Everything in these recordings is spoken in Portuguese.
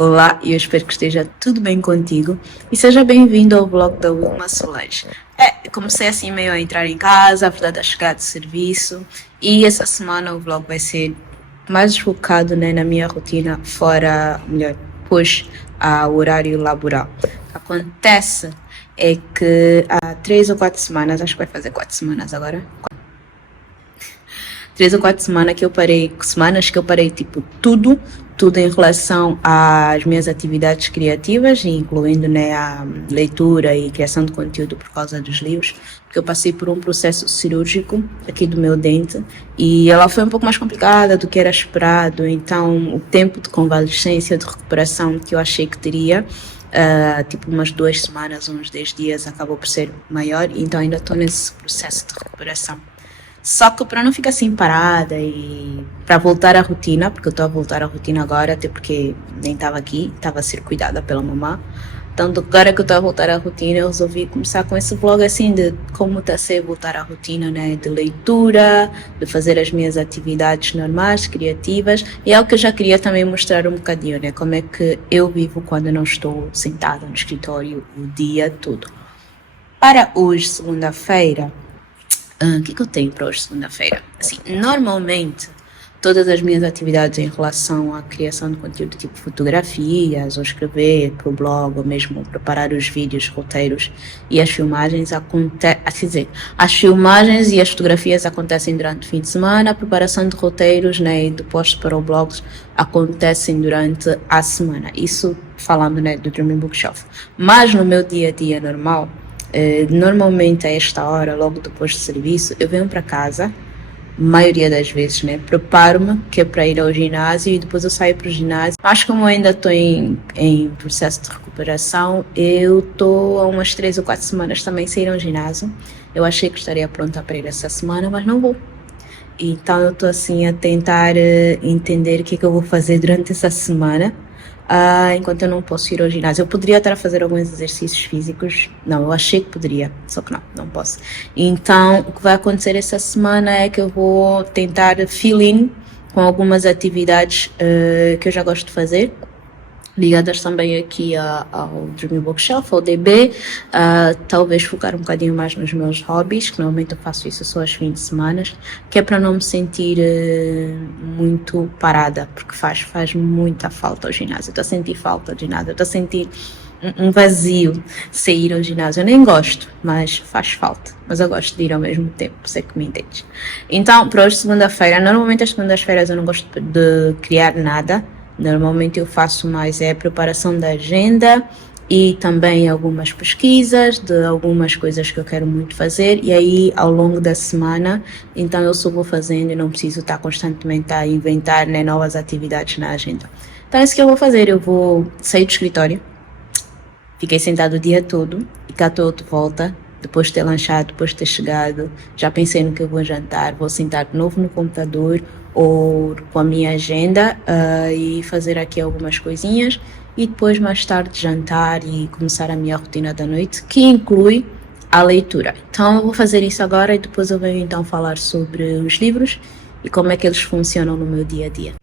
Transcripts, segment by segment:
Olá, eu espero que esteja tudo bem contigo e seja bem-vindo ao vlog da Wilma Solange. Comecei assim meio a entrar em casa, a verdade a chegar do serviço e essa semana o vlog vai ser mais focado, né, na minha rotina fora, melhor, pois ao horário laboral. O que acontece é que há 3 ou 4 semanas, acho que vai fazer 4 semanas agora, 3 ou 4 semanas que eu parei tipo tudo em relação às minhas atividades criativas, incluindo, né, a leitura e criação de conteúdo por causa dos livros, porque eu passei por um processo cirúrgico aqui do meu dente e ela foi um pouco mais complicada do que era esperado, então o tempo de convalescência, de recuperação que eu achei que teria, tipo umas 2 semanas, uns 10 dias, acabou por ser maior, então ainda estou nesse processo de recuperação. Só que para não ficar assim parada e para voltar à rotina, porque eu estou a voltar à rotina agora, até porque nem estava aqui, estava a ser cuidada pela mamã. Então, agora que eu estou a voltar à rotina, eu resolvi começar com esse vlog assim de como está a ser voltar à rotina, né? De leitura, de fazer as minhas atividades normais, criativas. E é algo que eu já queria também mostrar um bocadinho, né? Como é que eu vivo quando eu não estou sentada no escritório o dia todo. Para hoje, segunda-feira, o que eu tenho para hoje, segunda-feira? Assim, normalmente, todas as minhas atividades em relação à criação de conteúdo, tipo fotografias, ou escrever para o blog, ou mesmo preparar os vídeos, roteiros e as filmagens, as filmagens e as fotografias acontecem durante o fim de semana, a preparação de roteiros, né, e de posts para o blog acontecem durante a semana. Isso falando, né, do Dreaming Bookshelf. Mas no meu dia a dia normal, normalmente a esta hora, logo depois do serviço, eu venho para casa, maioria das vezes, né? Preparo-me, que é para ir ao ginásio e depois eu saio para o ginásio. Mas como eu ainda estou em processo de recuperação, eu estou há umas 3 ou 4 semanas também sem ir ao ginásio. Eu achei que estaria pronta para ir essa semana, mas não vou. Então eu estou assim a tentar entender o que é que eu vou fazer durante essa semana. Enquanto eu não posso ir ao ginásio. Eu poderia estar a fazer alguns exercícios físicos. Não, eu achei que poderia, só que não posso. Então, o que vai acontecer essa semana é que eu vou tentar fill in com algumas atividades que eu já gosto de fazer, ligadas também aqui ao Dreaming Bookshelf, ao DB, talvez focar um bocadinho mais nos meus hobbies, que normalmente eu faço isso só aos fins de semana, que é para não me sentir muito parada, porque faz muita falta ao ginásio. Eu estou a sentir falta ao ginásio, eu estou a sentir um vazio sem ir ao ginásio. Eu nem gosto, mas faz falta. Mas eu gosto de ir ao mesmo tempo, sei que me entendes. Então, para hoje, segunda-feira, normalmente as segundas-feiras eu não gosto de criar nada. Normalmente eu faço mais a preparação da agenda e também algumas pesquisas de algumas coisas que eu quero muito fazer, e aí ao longo da semana, então eu só vou fazendo e não preciso estar constantemente a inventar, né, novas atividades na agenda. Então é isso que eu vou fazer, eu vou sair do escritório, fiquei sentado o dia todo e cá estou de volta. Depois de ter lanchado, depois de ter chegado, já pensei no que eu vou jantar, vou sentar de novo no computador ou com a minha agenda e fazer aqui algumas coisinhas e depois mais tarde jantar e começar a minha rotina da noite, que inclui a leitura. Então eu vou fazer isso agora e depois eu venho então falar sobre os livros e como é que eles funcionam no meu dia a dia.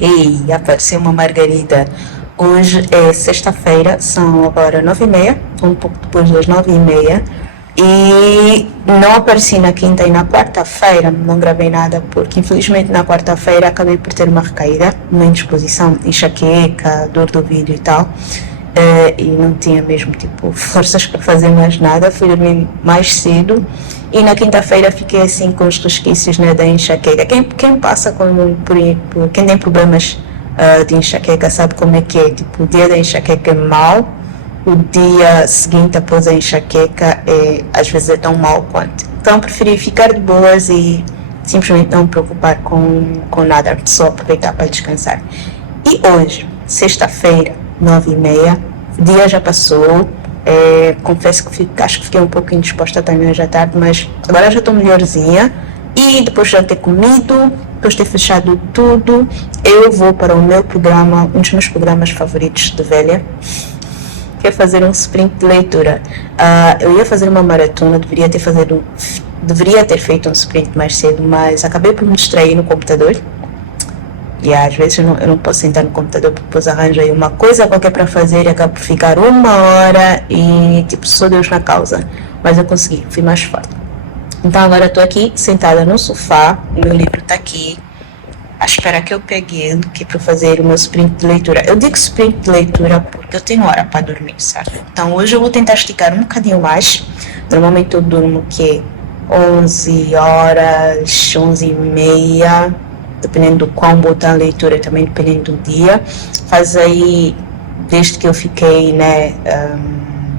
Ei, apareceu uma margarida. Hoje é sexta-feira, são agora 9h30, um pouco depois das 9h30. E não apareci na quinta e na quarta-feira, não gravei nada, porque infelizmente na quarta-feira acabei por ter uma recaída, uma indisposição, enxaqueca, dor do ouvido e tal. E não tinha mesmo tipo forças para fazer mais nada, fui dormir mais cedo e na quinta-feira fiquei assim com os resquícios, né, da enxaqueca. Quem passa quem tem problemas de enxaqueca sabe como é que é, tipo, o dia da enxaqueca é mau, o dia seguinte após a enxaqueca às vezes é tão mau quanto. Então preferi ficar de boas e simplesmente não me preocupar com nada, só aproveitar para descansar. E hoje, sexta-feira, 9h30, o dia já passou. Confesso que acho que fiquei um pouco indisposta também hoje à tarde, mas agora já estou melhorzinha. E depois de já ter comido, depois de ter fechado tudo, eu vou para o meu programa, um dos meus programas favoritos de velha, que é fazer um sprint de leitura. Eu ia fazer uma maratona, deveria ter feito um sprint mais cedo, mas acabei por me distrair no computador. E às vezes eu não posso sentar no computador porque depois arranjo aí uma coisa qualquer para fazer e acabo por ficar 1 hora e tipo, sou Deus na causa. Mas eu consegui, fui mais forte. Então agora estou aqui sentada no sofá, o meu livro está aqui, à espera que eu pegue ele, que é para fazer o meu sprint de leitura. Eu digo sprint de leitura porque eu tenho hora para dormir, sabe? Então hoje eu vou tentar esticar um bocadinho mais. Normalmente eu durmo que 11 horas, 11h30, dependendo do quão boa está a leitura, também dependendo do dia. Faz aí, desde que eu fiquei, né,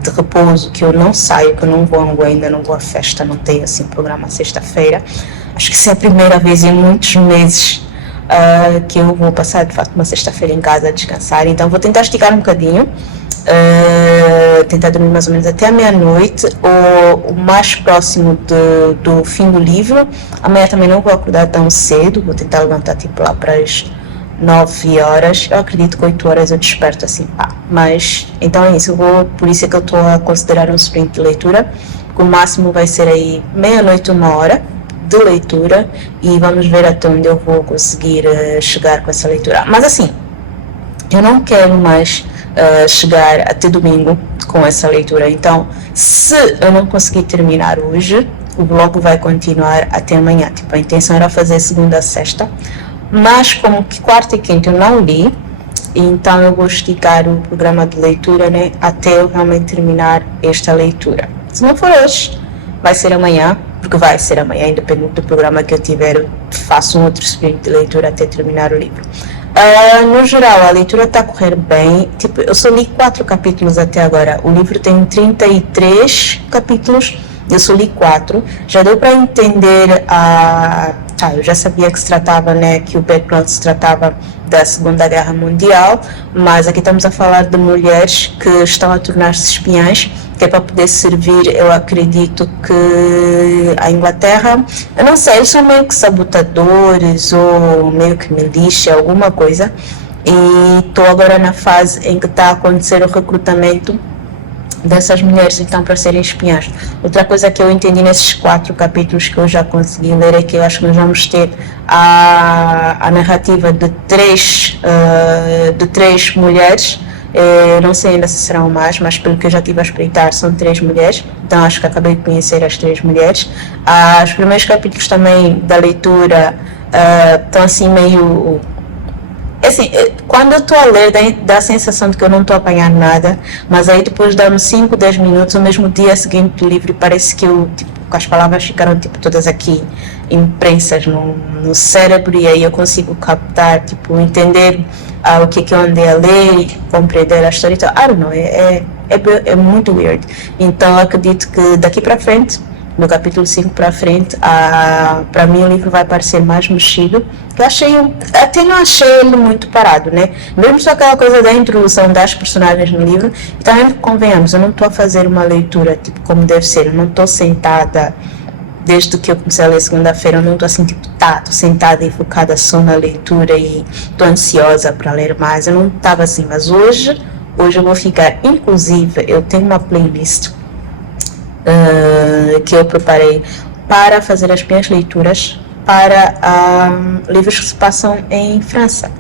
de repouso, que eu não saio, que eu não vou ainda, não vou à festa, não tenho assim programa sexta-feira. Acho que isso é a primeira vez em muitos meses que eu vou passar de fato uma sexta-feira em casa a descansar. Então vou tentar esticar um bocadinho, tentar dormir mais ou menos até a meia-noite, ou o mais próximo do fim do livro. Amanhã também não vou acordar tão cedo, vou tentar levantar tipo lá para as 9 horas. Eu acredito que 8 horas eu desperto assim, mas então é isso, por isso é que eu estou a considerar um sprint de leitura, o máximo vai ser aí meia-noite, 1 hora de leitura, e vamos ver até onde eu vou conseguir chegar com essa leitura. Mas assim, eu não quero mais chegar até domingo com essa leitura, então se eu não conseguir terminar hoje, o blog vai continuar até amanhã. Tipo, a intenção era fazer segunda a sexta, mas como que quarta e quinta eu não li, então eu vou esticar o programa de leitura, né, até eu realmente terminar esta leitura. Se não for hoje, vai ser amanhã, porque vai ser amanhã, independente do programa que eu tiver, eu faço um outro sprint de leitura até terminar o livro. No geral, a leitura está a correr bem. Tipo, eu só li 4 capítulos até agora. O livro tem 33 capítulos, eu só li 4. Já deu para entender eu já sabia que se tratava, né, que o background se tratava da Segunda Guerra Mundial, mas aqui estamos a falar de mulheres que estão a tornar-se espiãs, que é para poder servir, eu acredito que a Inglaterra, eu não sei, eles são meio que sabotadores ou meio que milícia, alguma coisa, e estou agora na fase em que está a acontecer o recrutamento dessas mulheres então para serem espiãs. Outra coisa que eu entendi nesses 4 capítulos que eu já consegui ler é que eu acho que nós vamos ter a narrativa de três mulheres. Não sei ainda se serão mais, mas pelo que eu já tive a espreitar são 3 mulheres, então acho que acabei de conhecer as 3 mulheres. Os primeiros capítulos também da leitura estão assim meio... Assim, quando eu estou a ler, dá a sensação de que eu não estou a apanhar nada, mas aí depois dá-me 5, 10 minutos, no mesmo dia seguinte do livro, parece que as palavras ficaram tipo, todas aqui imprensas no cérebro, e aí eu consigo captar, tipo, entender o que eu andei a ler, compreender a história. Então, I don't know, é muito weird. Então, eu acredito que daqui para frente, do capítulo 5 para frente, para mim o livro vai parecer mais mexido. Eu até não achei ele muito parado, né? Mesmo só aquela coisa da introdução das personagens no livro. E também, convenhamos, eu não estou a fazer uma leitura tipo como deve ser, eu não estou sentada, desde que eu comecei a ler segunda-feira, eu não estou assim, tipo, estou sentada e focada só na leitura e estou ansiosa para ler mais. Eu não estava assim, mas hoje eu vou ficar, inclusive, eu tenho uma playlist que eu preparei para fazer as minhas leituras para livros que se passam em França.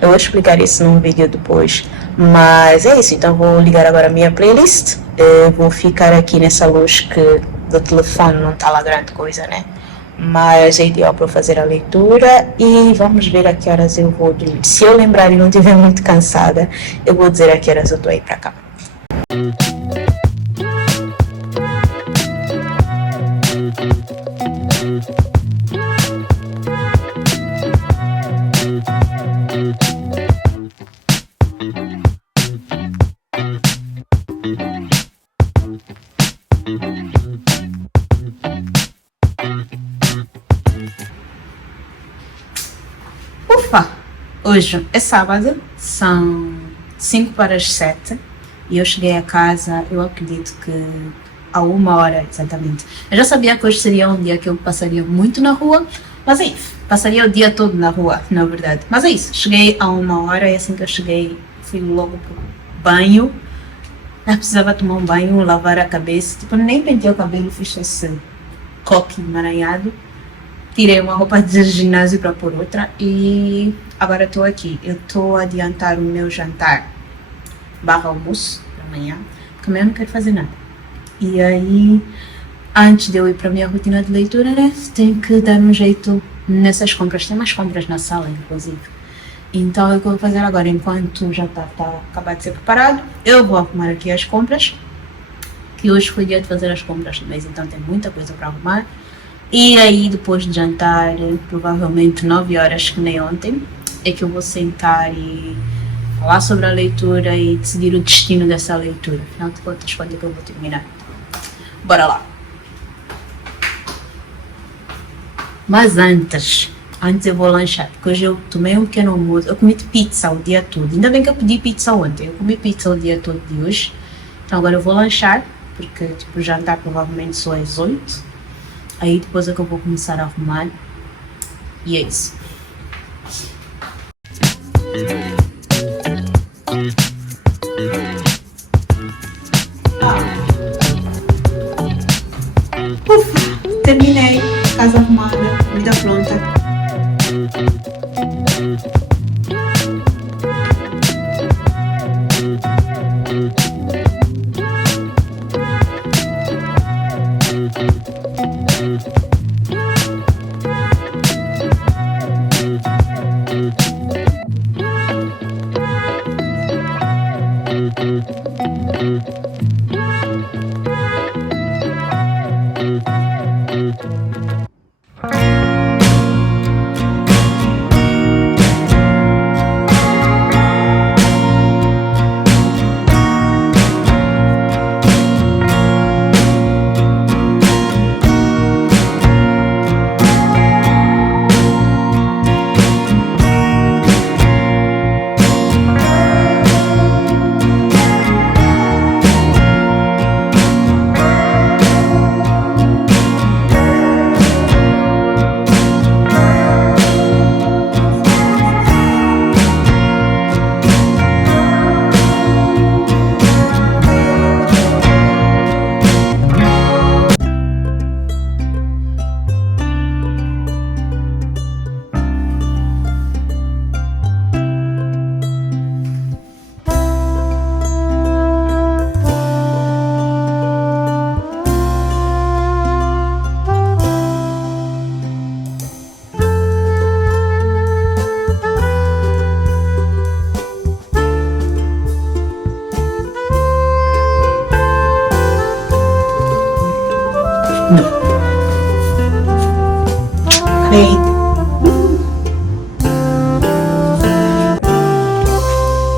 Eu vou explicar isso num vídeo depois, mas é isso. Então vou ligar agora a minha playlist, vou ficar aqui nessa luz que do telefone não está lá grande coisa, né? Mas é ideal para eu fazer a leitura, e vamos ver a que horas eu vou dormir. Se eu lembrar e não estiver muito cansada, eu vou dizer a que horas eu estou aí para cá. Hoje é sábado, são 5 para as 7 e eu cheguei a casa, eu acredito que a 1 hora exatamente. Eu já sabia que hoje seria um dia que eu passaria muito na rua, mas é isso, passaria o dia todo na rua, na verdade. Mas é isso, cheguei a 1 hora e assim que eu cheguei, fui logo pro banho. Eu precisava tomar um banho, lavar a cabeça, tipo, nem pentei o cabelo, fiz esse coque emaranhado. Tirei uma roupa de ginásio para pôr outra e agora estou aqui. Eu estou a adiantar o meu jantar barra almoço para amanhã, porque amanhã eu não quero fazer nada. E aí, antes de eu ir para a minha rotina de leitura, né, tenho que dar um jeito nessas compras. Tem mais compras na sala, inclusive. Então, é o que eu vou fazer agora, enquanto o jantar está acabado de ser preparado, eu vou arrumar aqui as compras, que hoje foi dia de fazer as compras do mês, então tem muita coisa para arrumar. E aí, depois de jantar, provavelmente 9 horas, que nem ontem, é que eu vou sentar e falar sobre a leitura e decidir o destino dessa leitura. Afinal de contas, quando é que eu vou terminar? Bora lá! Mas antes eu vou lanchar, porque hoje eu tomei um pequeno almoço, eu comi pizza o dia todo. Ainda bem que eu pedi pizza ontem, eu comi pizza o dia todo de hoje. Então agora eu vou lanchar, porque tipo, o jantar provavelmente só às 8. Aí depois é que eu vou começar a arrumar. E é isso. Terminei. Casa arrumada, comida pronta.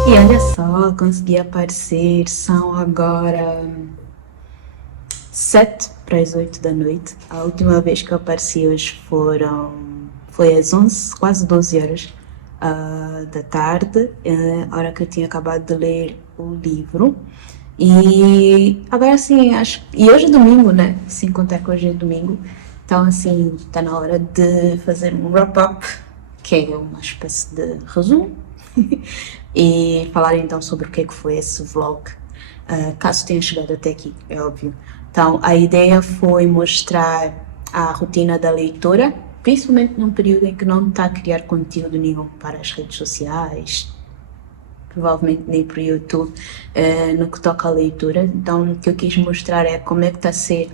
E olha só, consegui aparecer, são agora 7 para as 8 da noite. A última vez que eu apareci hoje foi às 11, quase 12 horas da tarde, a hora que eu tinha acabado de ler o livro. E agora sim, e hoje é domingo, né? Sem contar que hoje é domingo. Então, assim, está na hora de fazer um wrap-up, que é uma espécie de resumo, e falar então sobre o que é que foi esse vlog, caso tenha chegado até aqui, é óbvio. Então, a ideia foi mostrar a rotina da leitura, principalmente num período em que não está a criar conteúdo nenhum para as redes sociais, provavelmente nem para o YouTube, no que toca à leitura. Então, o que eu quis mostrar é como é que está a ser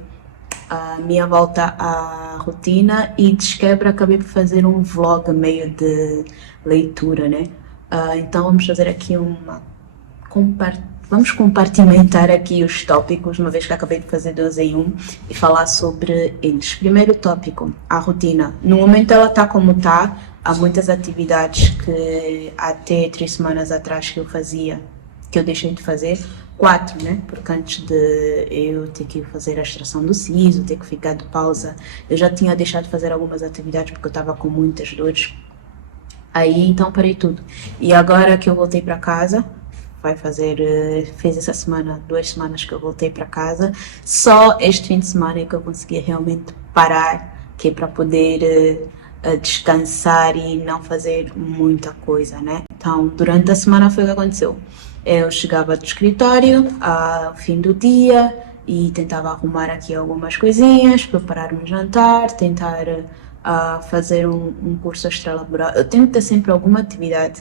a minha volta à rotina, e de quebra acabei por fazer um vlog meio de leitura, né? Então vamos fazer aqui vamos compartimentar aqui os tópicos, uma vez que acabei de fazer 2 em 1, e falar sobre eles. Primeiro tópico, a rotina. No momento ela está como está, há muitas atividades que até 3 semanas atrás que eu deixei de fazer, 4, né? Porque antes de eu ter que fazer a extração do siso, ter que ficar de pausa, eu já tinha deixado de fazer algumas atividades porque eu estava com muitas dores. Aí então parei tudo. E agora que eu voltei para casa, fez essa semana, 2 semanas que eu voltei para casa, só este fim de semana é que eu consegui realmente parar, que é para poder descansar e não fazer muita coisa, né? Então, durante a semana foi o que aconteceu. Eu chegava do escritório ao fim do dia e tentava arrumar aqui algumas coisinhas, preparar um jantar, tentar fazer um curso extralaboral. Eu tento ter sempre alguma atividade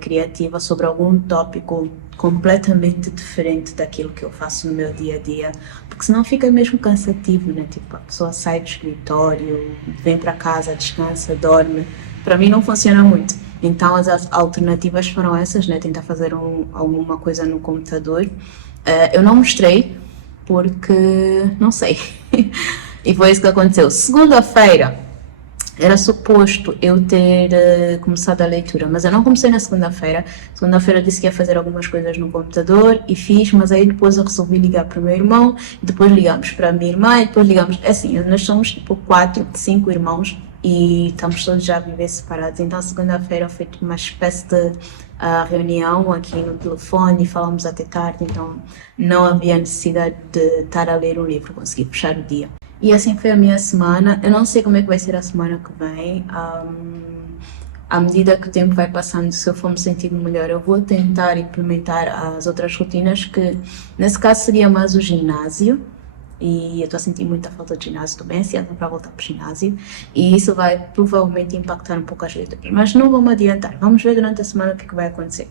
criativa sobre algum tópico completamente diferente daquilo que eu faço no meu dia a dia, porque senão fica mesmo cansativo, né? Tipo, a pessoa sai do escritório, vem para casa, descansa, dorme. Para mim não funciona muito. Então as alternativas foram essas, né? Tentar fazer alguma coisa no computador. Eu não mostrei porque não sei. E foi isso que aconteceu. Segunda-feira era suposto eu ter começado a leitura, mas eu não comecei na segunda-feira. Segunda-feira eu disse que ia fazer algumas coisas no computador e fiz, mas aí depois eu resolvi ligar para o meu irmão, depois ligamos para a minha irmã e depois ligamos. Assim, nós somos tipo 4, 5 irmãos e estamos todos já a viver separados. Então, segunda-feira foi uma espécie de reunião aqui no telefone e falamos até tarde, então não havia necessidade de estar a ler um livro, consegui fechar o dia. E assim foi a minha semana. Eu não sei como é que vai ser a semana que vem. À medida que o tempo vai passando, se eu for me sentindo melhor, eu vou tentar implementar as outras rotinas, que nesse caso seria mais o ginásio. E eu estou a sentir muita falta de ginásio, estou bem ansiosa para voltar para o ginásio. E isso vai provavelmente impactar um pouco as leituras. Mas não vamos adiantar, vamos ver durante a semana o que vai acontecer.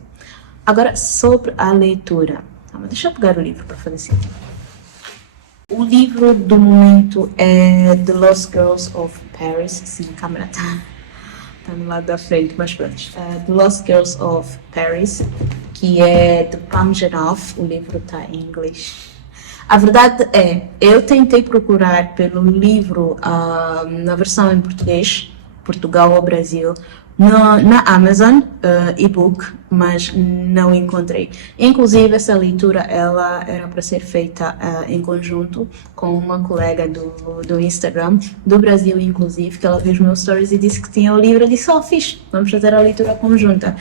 Agora, sobre a leitura. Deixa eu pegar o livro para fazer sentido. O livro do momento é The Lost Girls of Paris. Sim, a câmera está no lado da frente, mas pronto. The Lost Girls of Paris, que é de Pam Genoff. O livro está em inglês. A verdade é, eu tentei procurar pelo livro na versão em português, Portugal ou Brasil, na Amazon, e-book, mas não encontrei. Inclusive, essa leitura ela era para ser feita em conjunto com uma colega do Instagram, do Brasil inclusive, que ela viu os meus stories e disse que tinha o livro. Eu disse, fixe, vamos fazer a leitura conjunta.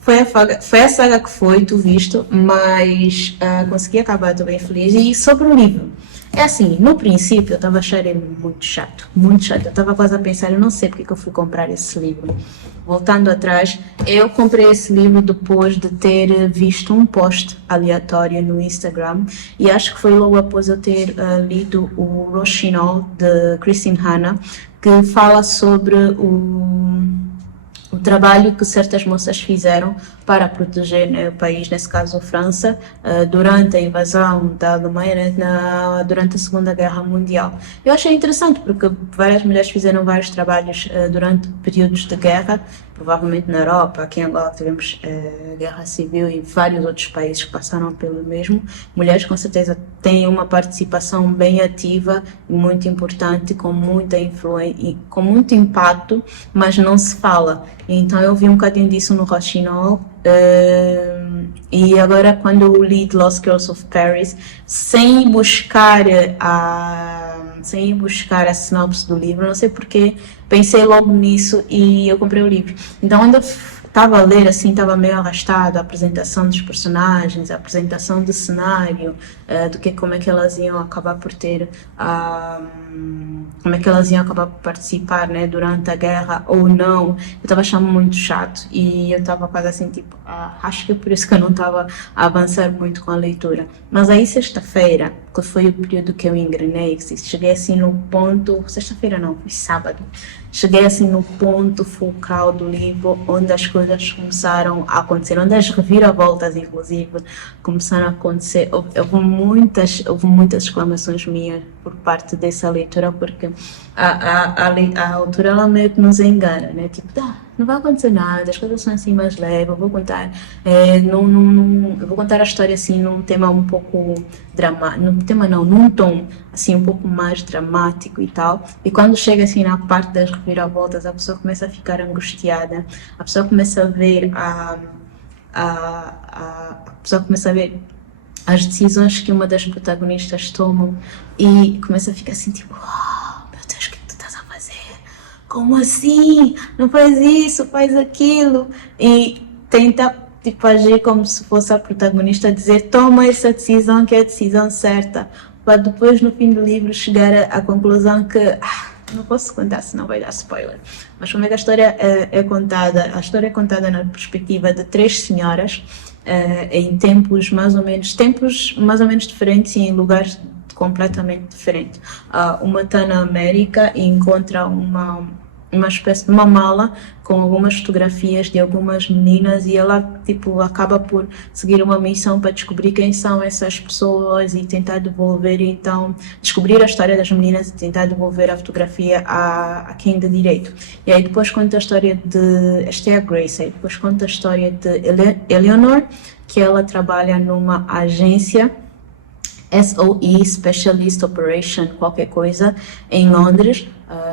Foi a saga que foi, tu visto, mas consegui acabar, estou bem feliz. E sobre o livro, é assim, no princípio eu estava achando ele muito chato, muito chato. Eu estava quase a pensar, eu não sei porque que eu fui comprar esse livro. Voltando atrás, eu comprei esse livro depois de ter visto um post aleatório no Instagram e acho que foi logo após eu ter lido o Rochinol de Christine Hanna, que fala sobre o trabalho que certas moças fizeram para proteger, né, o país, nesse caso a França, durante a invasão da Alemanha, né, durante a Segunda Guerra Mundial. Eu achei interessante porque várias mulheres fizeram vários trabalhos durante períodos de guerra, provavelmente na Europa, aqui em Angola tivemos guerra civil e vários outros países que passaram pelo mesmo. Mulheres com certeza têm uma participação bem ativa e muito importante, com muita influência, com muito impacto, mas não se fala. Então eu vi um bocadinho disso no Rochinol. E agora quando eu li The Lost Girls of Paris, sem buscar a sinopse do livro, não sei porque, pensei logo nisso e eu comprei o livro. Então quando eu estava a ler, assim, estava meio arrastado, a apresentação dos personagens, a apresentação do cenário, como é que elas iam acabar por ter, como é que elas iam acabar por participar, né, durante a guerra ou não. Eu estava achando muito chato e eu estava quase assim, tipo, acho que é por isso que eu não estava a avançar muito com a leitura. Mas aí sexta-feira, que foi o período que eu engrenei, que cheguei assim no ponto, sexta-feira não, foi sábado, cheguei assim no ponto focal do livro, onde as coisas começaram a acontecer, onde as reviravoltas, inclusive, começaram a acontecer. Houve muitas exclamações minhas por parte dessa leitura, porque a autora, ela meio que nos engana, né? Tipo, não vai acontecer nada, as coisas são assim mais leves, eu vou contar, eu vou contar a história assim num tema um pouco dramático, num tom assim um pouco mais dramático e tal. E quando chega assim na parte das reviravoltas, a pessoa começa a ficar angustiada, a pessoa começa a ver a pessoa começa a ver as decisões que uma das protagonistas tomam e começa a ficar assim tipo, meu Deus, o que tu estás a fazer? como assim? Não faz isso, faz aquilo. E tenta, tipo, agir como se fosse a protagonista, dizer, toma essa decisão que é a decisão certa. Para depois, no fim do livro, chegar à conclusão que, não posso contar, senão vai dar spoiler. Mas como é que a história é contada? A história é contada na perspectiva de três senhoras, em tempos mais ou menos diferentes e em lugares completamente diferentes. Uma está na América e encontra uma espécie de uma mala com algumas fotografias de algumas meninas e ela tipo acaba por seguir uma missão para descobrir quem são essas pessoas e tentar devolver, então descobrir a história das meninas e tentar devolver a fotografia a quem de direito. E aí depois conta a história de, esta é a Grace, aí depois conta a história de Eleanor, que ela trabalha numa agência SOE, Specialist Operation, qualquer coisa, em Londres,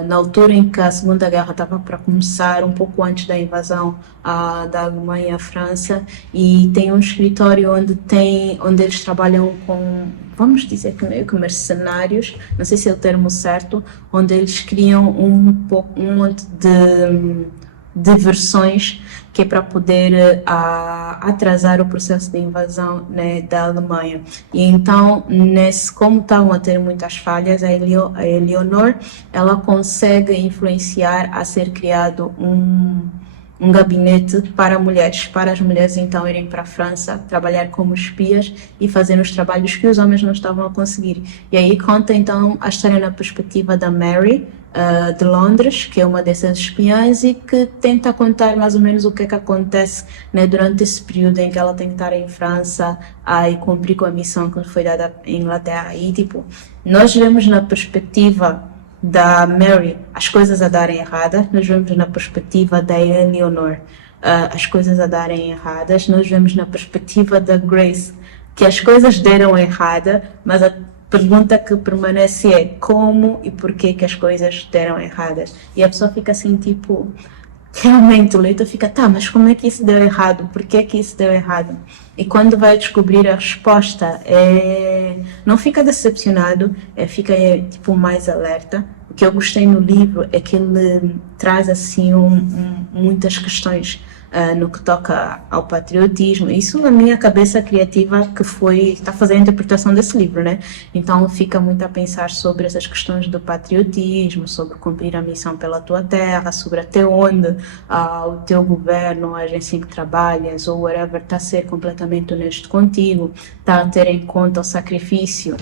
na altura em que a Segunda Guerra estava para começar, um pouco antes da invasão da Alemanha à França, e tem um escritório onde eles trabalham com, vamos dizer que meio que mercenários, não sei se é o termo certo, onde eles criam um monte de versões que é para poder atrasar o processo de invasão, né, da Alemanha. E então, como estavam a ter muitas falhas, a Eleonor, ela consegue influenciar a ser criado um gabinete para as mulheres então irem para a França trabalhar como espias e fazer os trabalhos que os homens não estavam a conseguir. E aí conta então a história na perspectiva da Mary, de Londres, que é uma dessas espiãs e que tenta contar mais ou menos o que é que acontece, né, durante esse período em que ela tem que estar em França e cumprir com a missão que foi dada em Inglaterra. E tipo, nós vemos na perspectiva da Mary as coisas a darem erradas, nós vemos na perspectiva da Eleanor as coisas a darem erradas, nós vemos na perspectiva da Grace que as coisas deram errada, mas a pergunta que permanece é como e porquê que as coisas deram erradas. E a pessoa fica assim, tipo, realmente o leitor fica, tá, mas como é que isso deu errado? Por que que isso deu errado? E quando vai descobrir a resposta, não fica decepcionado, fica tipo mais alerta. O que eu gostei no livro é que ele traz assim muitas questões no que toca ao patriotismo. Isso na minha cabeça criativa que está fazendo a interpretação desse livro, né? Então fica muito a pensar sobre essas questões do patriotismo, sobre cumprir a missão pela tua terra, sobre até onde o teu governo, a agência em que trabalhas ou whatever está a ser completamente honesto contigo, está a ter em conta o sacrifício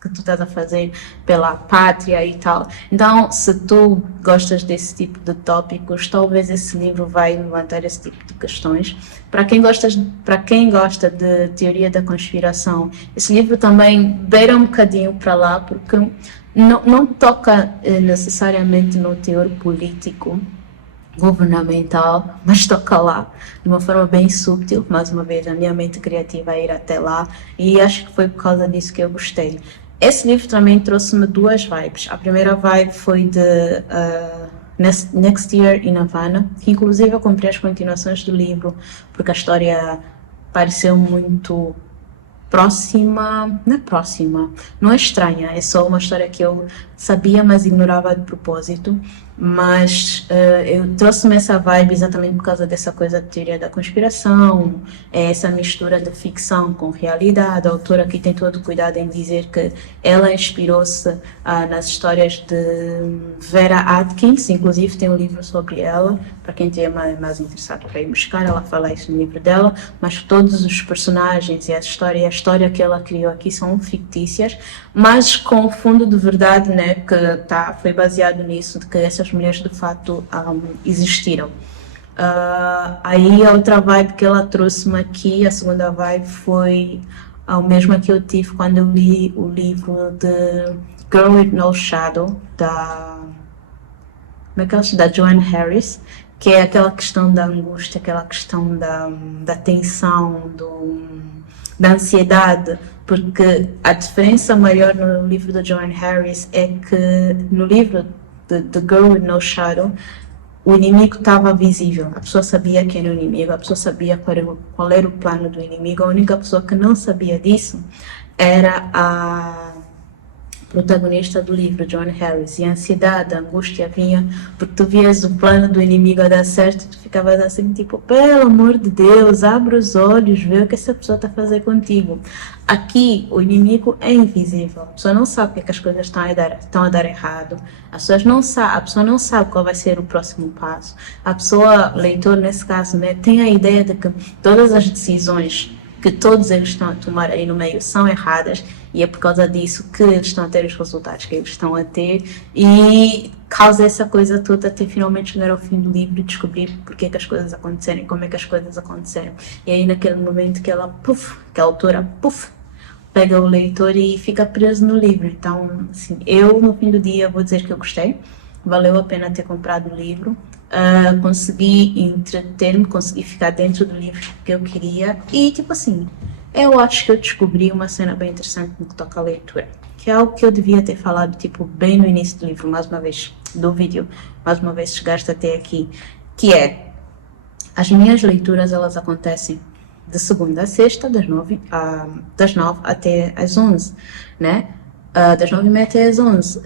que tu estás a fazer pela pátria e tal. Então, se tu gostas desse tipo de tópicos, talvez esse livro vai levantar esse tipo de questões. Para quem gosta de teoria da conspiração, esse livro também beira um bocadinho para lá, porque não toca necessariamente no teor político governamental, mas toca lá de uma forma bem sutil. Mais uma vez, a minha mente criativa a ir até lá, e acho que foi por causa disso que eu gostei. Esse livro também trouxe-me duas vibes. A primeira vibe foi de Next Year in Havana, que inclusive eu comprei as continuações do livro, porque a história pareceu muito não é estranha, é só uma história que eu sabia, mas ignorava de propósito. Mas eu trouxe-me essa vibe exatamente por causa dessa coisa de teoria da conspiração, essa mistura de ficção com realidade. A autora aqui tem todo o cuidado em dizer que ela inspirou-se nas histórias de Vera Atkins, inclusive tem um livro sobre ela, para quem tem mais interessado para ir buscar, ela fala isso no livro dela, mas todos os personagens e a história que ela criou aqui são fictícias, mas com fundo de verdade, né, que foi baseado nisso, de que essas mulheres de fato existiram. Aí a outra vibe que ela trouxe-me aqui, a segunda vibe, foi a mesma que eu tive quando eu li o livro de Girl with No Shadow, da Joanne Harris, que é aquela questão da angústia, aquela questão da tensão, da ansiedade, porque a diferença maior no livro da Joanne Harris é que no livro The Girl with No Shadow, o inimigo estava visível, a pessoa sabia quem era o inimigo, a pessoa sabia qual era o plano do inimigo. A única pessoa que não sabia disso era a protagonista do livro, John Harris, e a ansiedade, a angústia vinha porque tu vias o plano do inimigo a dar certo e tu ficavas assim, tipo, pelo amor de Deus, abre os olhos, vê o que essa pessoa está a fazer contigo. Aqui, o inimigo é invisível, a pessoa não sabe o que, é que as coisas estão a dar errado, a pessoa não sabe qual vai ser o próximo passo. A pessoa, leitor nesse caso, né, tem a ideia de que todas as decisões que todos eles estão a tomar aí no meio são erradas, e é por causa disso que eles estão a ter os resultados que eles estão a ter, e causa essa coisa toda até finalmente chegar ao fim do livro e descobrir porque é que as coisas aconteceram, como é que as coisas aconteceram. E aí naquele momento que ela, que a autora, pega o leitor e fica preso no livro. Então, assim, eu no fim do dia vou dizer que eu gostei, valeu a pena ter comprado o livro. Consegui entreter-me, consegui ficar dentro do livro que eu queria e, tipo assim, eu acho que eu descobri uma cena bem interessante no que toca à leitura, que é algo que eu devia ter falado, tipo, bem no início do livro, mais uma vez, do vídeo, mais uma vez chegaste até aqui, que é, as minhas leituras, elas acontecem de segunda a sexta, das 9 até às 11, né? Das 9h30 até às 11.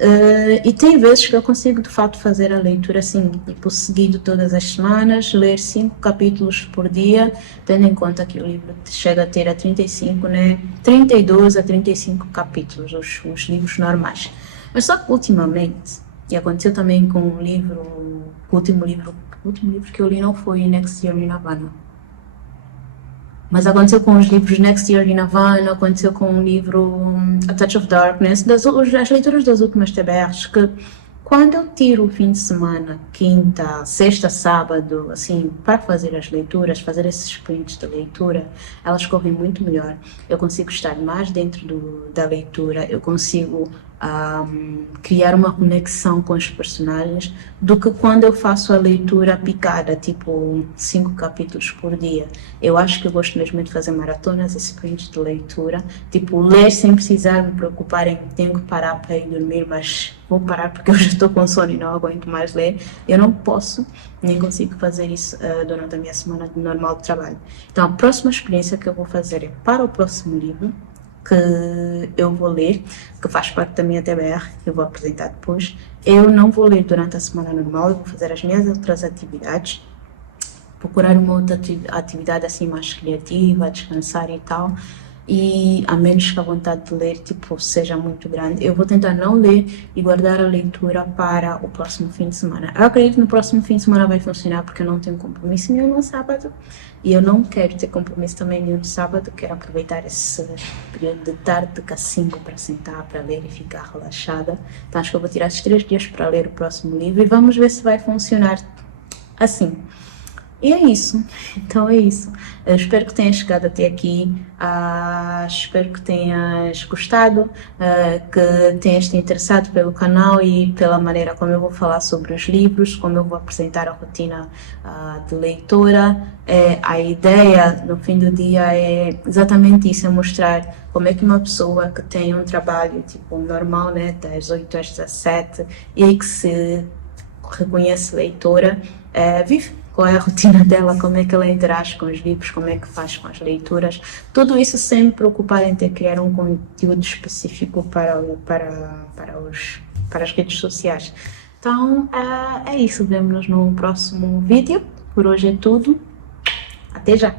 E tem vezes que eu consigo, de fato, fazer a leitura assim, tipo, seguido todas as semanas, ler 5 capítulos por dia, tendo em conta que o livro chega a ter a 35, né? 32 a 35 capítulos, os livros normais. Mas só que ultimamente, e aconteceu também com o livro, o último livro que eu li não foi Next Year in Havana. Mas aconteceu com os livros Next Year in Havana, aconteceu com o livro A Touch of Darkness, as leituras das últimas TBRs, que quando eu tiro o fim de semana, quinta, sexta, sábado, assim, para fazer as leituras, fazer esses sprints de leitura, elas correm muito melhor. Eu consigo estar mais dentro da leitura, eu consigo criar uma conexão com os personagens do que quando eu faço a leitura picada, tipo 5 capítulos por dia. Eu acho que eu gosto mesmo de fazer maratonas e sprints de leitura, tipo ler sem precisar me preocupar em que tenho que parar para ir dormir, mas vou parar porque eu já estou com sono e não aguento mais ler. Eu não posso, nem consigo fazer isso durante a minha semana normal de trabalho. Então a próxima experiência que eu vou fazer é para o próximo livro que eu vou ler, que faz parte da minha TBR, que eu vou apresentar depois. Eu não vou ler durante a semana normal, eu vou fazer as minhas outras atividades, procurar uma outra atividade assim mais criativa, descansar e tal, e a menos que a vontade de ler tipo seja muito grande, eu vou tentar não ler e guardar a leitura para o próximo fim de semana. Eu acredito que no próximo fim de semana vai funcionar porque eu não tenho compromisso nenhum no sábado e eu não quero ter compromisso também nenhum no sábado, quero aproveitar esse período de tarde de cacingo para sentar, para ler e ficar relaxada. Então acho que eu vou tirar esses 3 dias para ler o próximo livro e vamos ver se vai funcionar assim. E é isso, então é isso. Eu espero que tenhas chegado até aqui, espero que tenhas gostado, que tenhas te interessado pelo canal e pela maneira como eu vou falar sobre os livros, como eu vou apresentar a rotina de leitora. A ideia no fim do dia é exatamente isso, é mostrar como é que uma pessoa que tem um trabalho tipo normal, né, das 8 às 17 e que se reconhece leitora, vive. Qual é a rotina dela, como é que ela interage com os livros, como é que faz com as leituras, tudo isso sem me preocupar em ter que criar um conteúdo específico para as redes sociais. Então, é isso, vemo-nos no próximo vídeo. Por hoje é tudo. Até já!